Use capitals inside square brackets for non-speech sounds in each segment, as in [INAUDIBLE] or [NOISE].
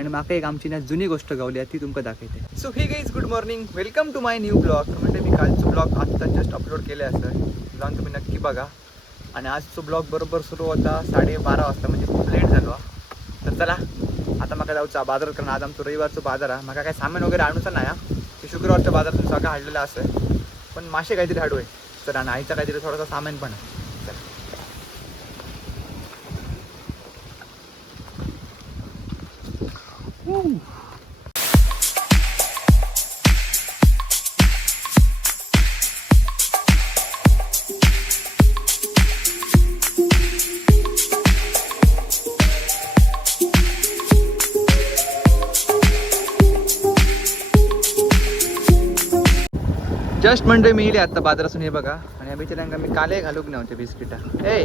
आणि म्हाका एक आमची ना जुनी गोष्ट गावली आहे ती तुमका दाखवते. So hi guys good morning welcome to my new blog म्हणजे मी कालचं ब्लॉग आत्ता जस्ट अपलोड केले असं. जाऊन तुम्ही नक्की बघा. आणि आजचं ब्लॉग बरोबर सुरू होता साडेबारा वाजता म्हणजे खूप लेट झालो. तर चला आता म्हाका जाऊचा बाजार कारण आज आमचं रविवारचं बाजार आहे. म्हाका काय सामान वगैरे आणूचा नाही हा. ते शुक्रवारच्या बाजारातून सगळं हाडलेलं असं. पण मासे काहीतरी हाडू आहे. तर आणि आईचा काहीतरी थोडासा सामान पण आहे. जस्ट म्हणजे मी इले आता बाजारातून हे बघा. आणि आम्ही त्यांना मी काले घालूक नव्हते बिस्किटा. ए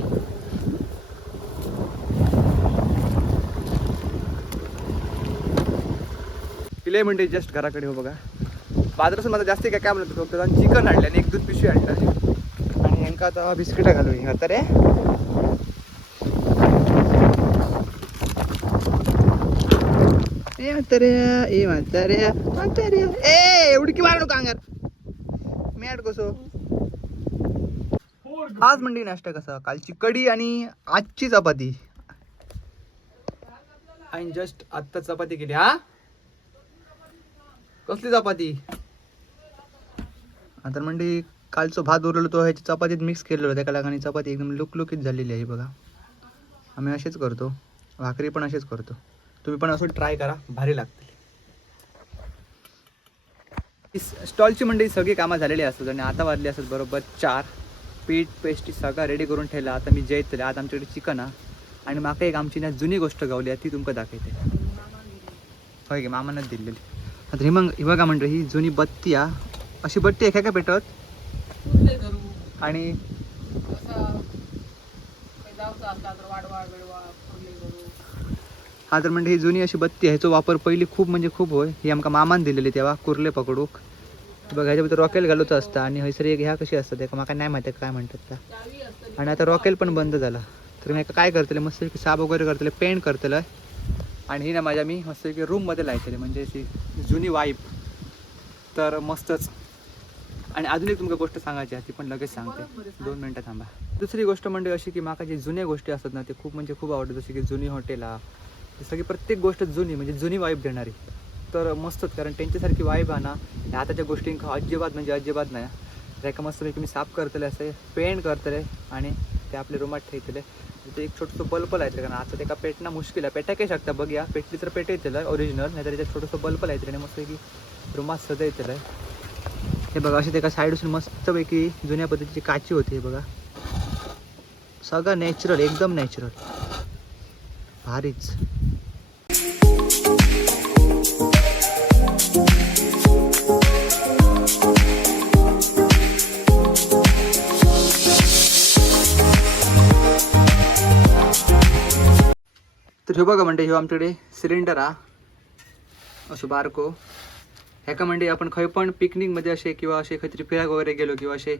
पिले म्हणजे जस्ट घराकडे हो बघा. बाजारातून माझं जास्ती काय काय म्हणत फक्त चिकन आणलं आणि एक दूध पिशवी आणलं. आणि यांका आता बिस्किटा घालू आता रे. ए म्हाताऱ्या ए म्हाताऱ्या म्हाताऱ्या. ए उडकी मार नको अंगार मॅट कसो आज म्हणजे नाश्ता कसा? कालची कढी आणि आजची चपाती. आणि जस्ट आत्ता चपाती केली हा? कसली चपाती? आता म्हणजे कालचो भात उरलो तो ह्याची चपातीत मिक्स केलेलो त्या लागणी चपाती एकदम लुकलुकीत झालेली आहे बघा. आम्ही असेच करतो. भाकरी पण असेच करतो. तुम्ही पण असं ट्राय करा भारी लागतील. स्टॉलची मंडळी सगळी कामं झालेली असतात. आणि आता वाजले असतात बरोबर चार. पीठ पेस्टी सगळं रेडी करून ठेवला. आता मी जैतले आता आमच्याकडे चिकन हा आणि म्हाका एक आमची ना जुनी गोष्ट गावली आहे. ती तुमका दाखवते. होय गे मामानच दिलेली. आता ही मग ही बघा म्हणजे ही जुनी बत्ती हा अशी बत्ती आहे कुठले करू? आणि असं काही जाऊचं असला तर वाढवा बिडवा कुठले करू हा तर म्हणजे ही जुनी अशी बत्ती आहे वापर पहिली खूप म्हणजे खूप होय. ही आमका मामान दिलेली तेव्हा कुर्ले पकडूक. बघा ह्याच्याबद्दल रॉकेल घालूचं असतं आणि हयसर एक ह्या कशी असतात एका माका नाही माहिती काय म्हणतात त्या. आणि आता रॉकेल पण बंद झाला. तर मी आता काय करतले मस्त साब वगैरे करतले पेंट करतलं. आणि ही ना माझ्या मी मस्त की रूममध्ये लायतले म्हणजे अशी जुनी वाईप तर मस्तच. आणि अजून एक तुमका गोष्ट सांगायची आहे ती पण लगेच सांगते. दोन मिनटं थांबा. दुसरी गोष्ट म्हणजे अशी की माका जी जुन्या गोष्टी असतात ना ते खूप म्हणजे खूप आवडतात जसे की जुनी हॉटेल ही सगळी प्रत्येक गोष्ट जुनी म्हणजे जुनी वाईब देणारी. तर मस्तच कारण त्यांच्यासारखी वाईब आणा ना ह्या आताच्या गोष्टींका अजिबात म्हणजे अजिबात नाही. त्या एका मस्तपैकी मी साफ करतले असे पेंट करतले आणि ते आपल्या रुमात ठेवतले ते एक छोटंसं बल्ब लायतले. कारण आता तेका पेटणं मुश्किल आहे. पेटा काय शकता? बघया पेटली तर पेट येतलं ओरिजिनल नाही तर त्याच्यात छोटंसं बल्ब लायतले आणि मस्तपैकी रूमात आहे हे बघा अशी त्याका साईडसून मस्तपैकी जुन्या पद्धतीची काची होती हे बघा. सगळं नॅचरल एकदम नॅचरल भारीच. तर हे बघा म्हणजे ह्यो आमच्याकडे सिलेंडर हा असो बारको. ह्याका म्हणजे आपण खंय पण पिकनिकमध्ये असे किंवा असे खंय तरी वगैरे गेलो किंवा असे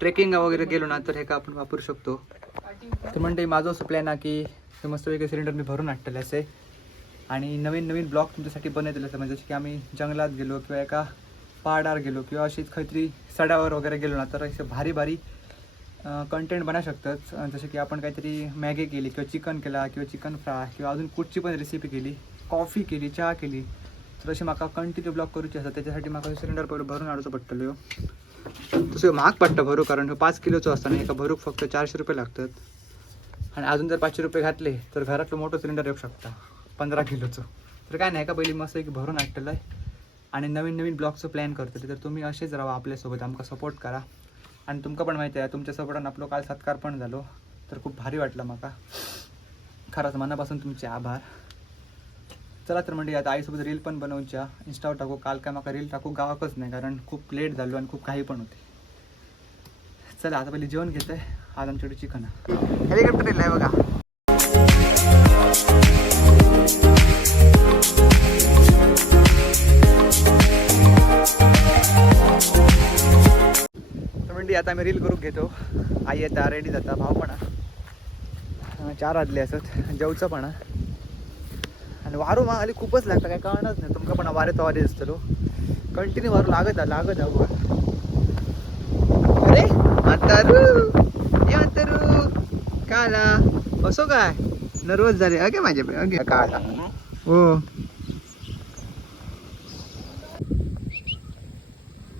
ट्रेकिंग वगैरे गेलो ना तर ह्याका आपण वापरू शकतो. तर म्हणते माझं असं प्लॅन आहे की हे मस्त वेगळे सिलेंडर मी भरून आणलेलं असे. आणि नवीन नवीन ब्लॉग तुमच्यासाठी बनवलेले असं. म्हणजे जसे की आम्ही जंगलात गेलो किंवा एका पहाडावर गेलो किंवा अशीच खरी सड्यावर वगैरे गेलो ना तर असे भारी भारी कंटेंट बनवू शकतात. अं, जसे की आपण काहीतरी मॅगी केली किंवा चिकन केला किंवा चिकन फ्राय किंवा अजून कुठची पण रेसिपी केली कॉफी केली चहा केली तर अशी म्हाका कंटिन्यू ब्लॉग करूची असतात त्याच्यासाठी म्हाका सिलेंडर पहिले भरून हाडचो पडटल्यो हो. तसं महाग पडटा भरू कारण ह्यो पाच किलोचो असता आणि एका भरूक फक्त चारशे रुपये लागतात. आणि अजून जर पाचशे रुपये घातले तर घरातलं मोठं सिलेंडर येऊ शकता. पंधरा किलोचं. तर काय नाही का पहिली मस्त एक भरून आणलेलं आहे आणि नवीन नवीन ब्लॉगचं प्लॅन करतले तर तुम्ही असेच राहा आपल्यासोबत. आमका सपोर्ट करा. आणि तुमका पण माहिती आहे तुमच्या सपोर्टान आपलो काल सत्कार पण झालो. तर खूप भारी वाटलं माका. खरंच मनापासून तुमचे आभार. चला तर म्हणजे आता आईसोबत रील पण बनवूच्या. इंस्टावर टाकू. काल काय माका रील टाकू गावाकच नाही कारण खूप लेट झालो आणि खूप काही पण होते. चला आता पहिले जेवण घेतोय आज आमच्याकडे चिकन हेलिकॉप्टर आहे बघा. म्हणजे आता आम्ही रील करून घेतो. आई येता रेडी जाता भाऊ पण. अं, चार वाजले असत. जेवचं पण. आणि वारो मा आली खूपच लागतं काय कळणारच नाही. तुमका पण वारे तो वारे दिसतलो कंटिन्यू वारो लागत आहे लागत अरे म्हातारू! काला. असो काय? नर्वस झाले. अगे माझे अगे. काला. हो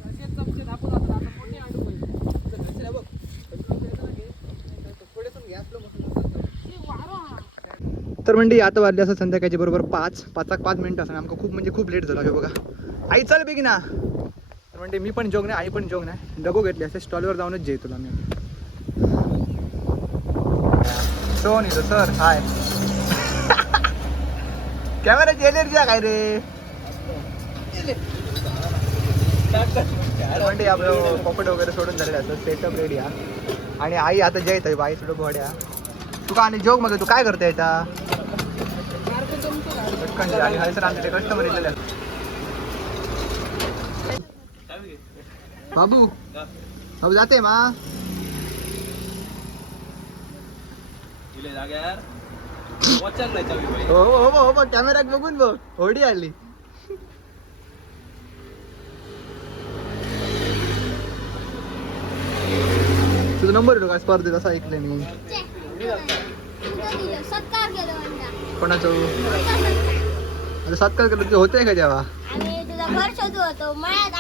असे चमचे दाखवून आता आता मोठे आडू पाहिजे हे वारो हा. तर म्हणजे आता वाजले असं संध्याकाळचे बरोबर पाच. पाचाक पाच मिनटं असं आमचं खूप म्हणजे खूप लेट झाला हे बघा. आई चल बेगी ना तर म्हणजे मी पण जोग नाही आई पण जोग नाही डगो घेतली असे स्टॉलवर जाऊनच जे तुला मी. सोन येतो सर हाय. [LAUGHS] कॅमेराची एलर्जी काय रे? म्हणजे आपलं पॉकेट वगैरे सोडून झालेलं असं सेटअप रेडी आहे. आणि आई आता जे आहे बाई थोडं भोड्या तू का आणि जोग मग तू काय करते आता? पटकन जे. आणि हयसर आमचे कस्टमर येतले बाबू बाबू जाते मा. हो हो हो बघ कॅमेऱ्यात बघून बघ. होडी आली. तुझा नंबर येतो का स्पर्धेत असा ऐकलं मी. कोणाचं? आता सत्कार करत होते का तेव्हा तुझा घर शोधू होतो मळ्यात